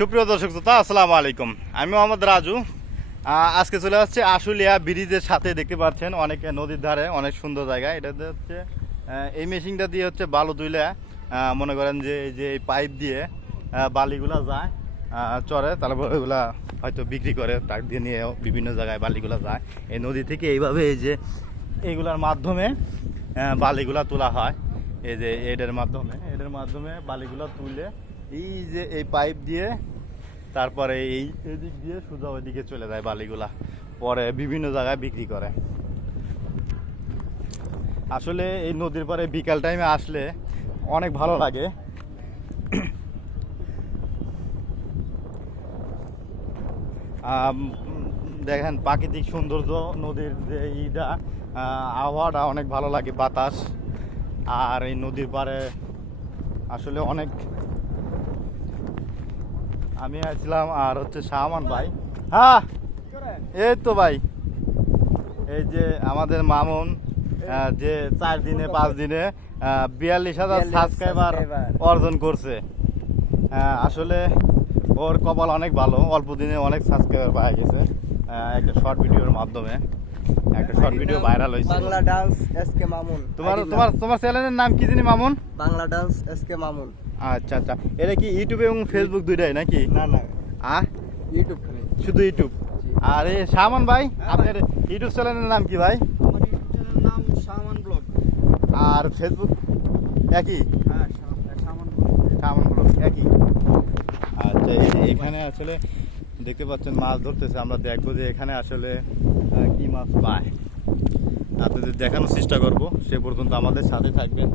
সুপ্রিয় দর্শক শ্রোতা, আসসালামু আলাইকুম। আমি মোহাম্মদ রাজু। আজকে চলে আসছে আশুলিয়া ব্রিজের সাথে, দেখতে পাচ্ছেন অনেক নদীর ধারে, অনেক সুন্দর জায়গা। এটাতে হচ্ছে এই মেশিনটা দিয়ে হচ্ছে বালু তুলে মনে করেন যে, এই যে এই পাইপ দিয়ে বালিগুলা যায় চড়ে, তারপর ওইগুলা হয়তো বিক্রি করে ট্রাক দিয়ে নিয়ে বিভিন্ন জায়গায় বালিগুলা যায়। এই নদী থেকে এইভাবে এই যে এইগুলার মাধ্যমে বালিগুলা তোলা হয়। এই যে এটার মাধ্যমে এটার মাধ্যমে বালিগুলা তুলে এই যে এই পাইপ দিয়ে, তারপরে এই এদিক দিয়ে সোজা ওইদিকে চলে যায় বালিগুলা। পরে বিভিন্ন জায়গায় বিক্রি করে। আসলে এই নদীর পরে বিকাল টাইমে আসলে অনেক ভালো লাগে। দেখেন প্রাকৃতিক সৌন্দর্য নদীর যে ইটা আবহাওয়াটা অনেক ভালো লাগে, বাতাস। আর এই নদীর পাড়ে আসলে অনেক আমি আসছিলাম আর হচ্ছে শাহমান ভাই। হ্যাঁ এই তো ভাই। এই যে আমাদের মামুন যে চার দিনে পাঁচ দিনে বিয়াল্লিশ হাজার সাবস্ক্রাইবার অর্জন করছে। আসলে ওর কপাল অনেক ভালো। অল্প দিনে অনেক সাবস্ক্রাইবার পাওয়া গেছে একটা শর্ট ভিডিওর মাধ্যমে। একটা শর্ট ভিডিও ভাইরাল হয়েছে। Bangla dance S K Mamun তোমার তোমার তোমার চ্যানেলের নাম কি জানি Mamun? Bangla dance S K Mamun আচ্ছা আচ্ছা। এটা কি ইউটিউব এবং ফেসবুক দুইটাই নাকি? না না। ইউটিউব শুধু ইউটিউব আর শাহমান ভাই আপনার ইউটিউব চ্যানেলের নাম কি ভাই? আমার ইউটিউব চ্যানেলের নাম সামান ব্লগ আর ফেসবুক একই? হ্যাঁ সামান ব্লগ একই। আচ্ছা এখানে আসলে দেখতে পাচ্ছেন মাছ ধরতেছে। আমরা দেখব যে এখানে আসলে কি মাছ পায়। আপনাদের দেখানোর চেষ্টা করব। সে পর্যন্ত আমাদের সাথে থাকবেন।